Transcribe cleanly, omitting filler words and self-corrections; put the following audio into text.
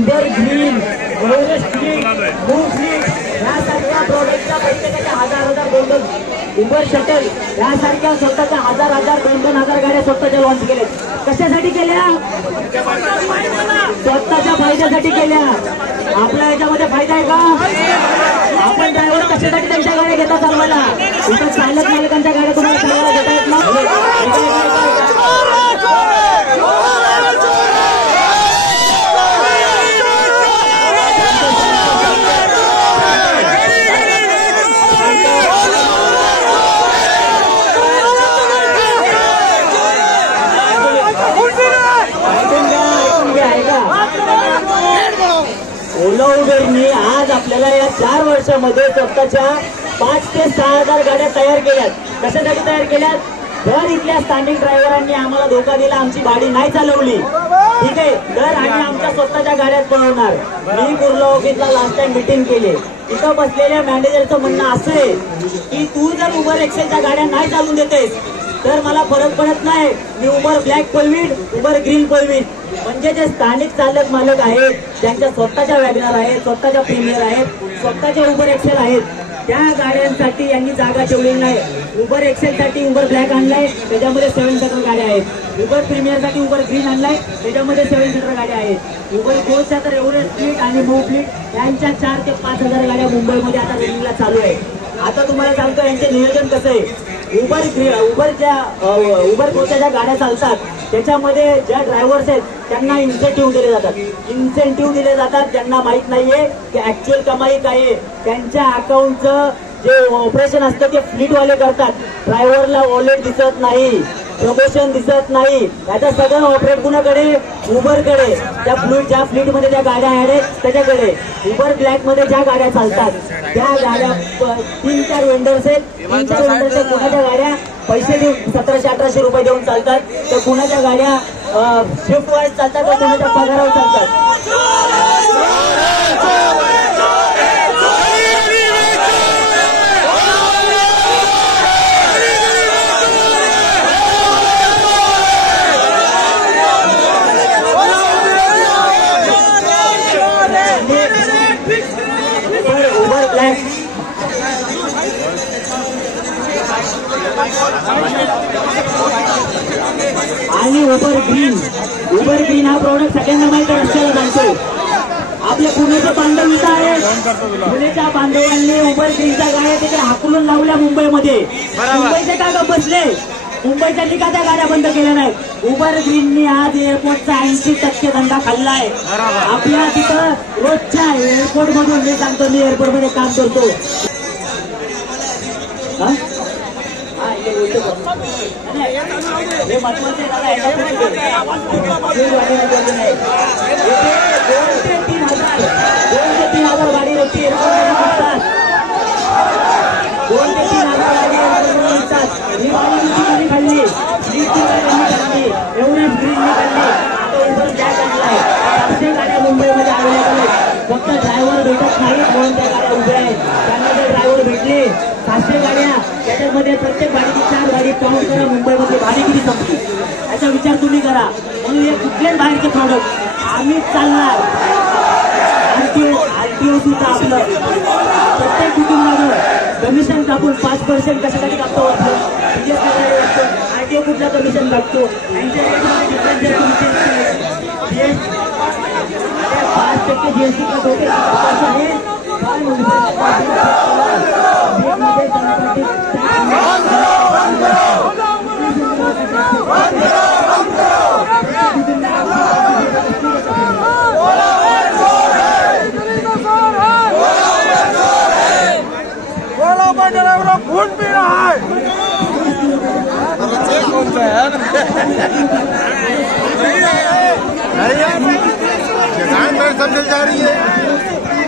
Uber green, Everest green, move green यासारख्या प्रोडक्टच्या प्रत्येकाच्या हजार दोन उबर शटल यासारख्या स्वतःच्या हजार दोन हजार गाड्या स्वतःच्या लॉन्च केल्या. कशासाठी केल्या? स्वतःच्या फायद्यासाठी केल्या. आपल्या याच्यामध्ये फायदा आहे का? आपण ड्रायव्हर कशासाठी त्यांच्या गाड्या घेता चालवायला? इथं चालक मालकांच्या गाड्या तुम्हाला चालवायला घेता येत ना? ओला उबेरनी आज आपल्याला या 4 वर्षामध्ये स्वतःच्या 5 ते 6,000 गाड्या तयार केल्यात. कशासाठी तयार केल्यात? जर इथल्या स्थानिक ड्रायव्हरांनी आम्हाला धोका दिला, आमची गाडी नाही चालवली, ठीक आहे, तर आम्ही आमच्या स्वतःच्या गाड्यात पळवणार. मी कुर्ला ऑफिसला लास्ट टाइम मीटिंग केली. इथं बसलेल्या मॅनेजरचं म्हणणं असं आहे की तू जर उबर एक्सेलच्या गाड्या नाही चालवून देतेस तर मला फरक पडत नाही, मी उबर ब्लॅक पळवीन, उबर ग्रीन पळवीन. म्हणजे जे स्थानिक चालक मालक आहेत, त्यांच्या स्वतःच्या वॅगनर आहेत, स्वतःच्या प्रीमियर आहेत, स्वतःचे उबर एक्सेल आहेत, त्या गाड्यांसाठी यांनी जागा ठेवलेली नाही. उबर एक्सेल साठी उबर ब्लॅक आणलाय, त्याच्यामध्ये 7 सीटर गाड्या आहेत. उबर प्रीमियर साठी उबर ग्रीन आणलाय, त्याच्यामध्ये 7 सीटर गाड्या आहेत. उबर कोचच्या तर एव्हरेस्ट फ्लीट आणि मूव्ह फ्लीट यांच्या 4 ते 5,000 गाड्या मुंबईमध्ये आता रनिंगला चालू आहे. आता तुम्हाला सांगतो यांचे नियोजन कसं आहे. उबर कोचच्या ज्या गाड्या चालतात त्याच्यामध्ये ज्या ड्रायव्हर्स आहेत त्यांना इन्सेंटिव्ह दिले जातात. त्यांना माहित नाहीये की ऍक्च्युअल कमाई काय आहे. त्यांच्या अकाउंटचं जे ऑपरेशन असतं ते फ्लीटवाले करतात. ड्रायव्हरला वॉलेट दिसत नाही, प्रमोशन दिसत नाही. याचं सगळं ऑपरेट कुणाकडे? उबरकडे. ज्या फ्लीटमध्ये ज्या गाड्या आहेत त्याच्याकडे. उबर ब्लॅक मध्ये ज्या गाड्या चालतात त्या गाड्या 3-4 वेंडर्स आहेत. 3-4 वेंडर्स कुणाच्या गाड्या पैसे देऊन 1700-1800 रुपये देऊन चालतात, तर कुणाच्या गाड्या शिफ्ट वाईज चालतात, तर कुणाच्या पगारावर चालतात. आणि उबर ग्रीन हा प्रोडक्ट सगळ्यांना माहिती रस्त्याला सांगतो. आपल्या पुण्याचे बांधव इथं आहे. पुण्याच्या बांधवांनी उबर ग्रीनच्या गाड्या तिकडे हाकलून लावल्या मुंबईमध्ये. मुंबईचे का गप बसले? मुंबईच्या का त्या गाड्या बंद केल्या नाहीत? उबर ग्रीननी आज एअरपोर्टचा 80% धंदा खाल्लाय. आपल्या तिथं रोजच्या एअरपोर्ट मधून, मी सांगतो, मी एअरपोर्ट मध्ये काम करतो. हे महत्वाचे दादा 2 ते 3,000 गाडी रोजची एअरपोर्ट 2 ते 3,000 गाडी एअरपोर्ट निघतात. ही गाडी खाल्ली, एव्हरेस्ट ग्रीननी खाल्ली. आता उबर ब्लॅक आणलाय. 700 गाड्या मुंबईमध्ये अवेलेबल आहेत. फक्त ड्रायव्हर भेटत नाहीत म्हणून त्या गाड्या उभ्या आहेत. त्यांना जर ड्रायव्हर भेटले 700 गाड्या, त्याच्यामध्ये प्रत्येक गाडीची 4 गाडी काउंट करा. मुंबईमध्ये भाडी किती संपली याचा विचार तुम्ही करा. म्हणून हे कुठलेच बाहेरचे प्रोडक्ट आम्हीच चालणार. आरटीओ सुद्धा आपलं प्रत्येक कुटुंबावर कमिशन कापून 5% कशासाठी कापतो? आरटीओ कुठला कमिशन कापतो? 5% जीएसटी का होते आहे. खून पी रहा है. कौन सा है? नहीं है, सब जल जा रही है.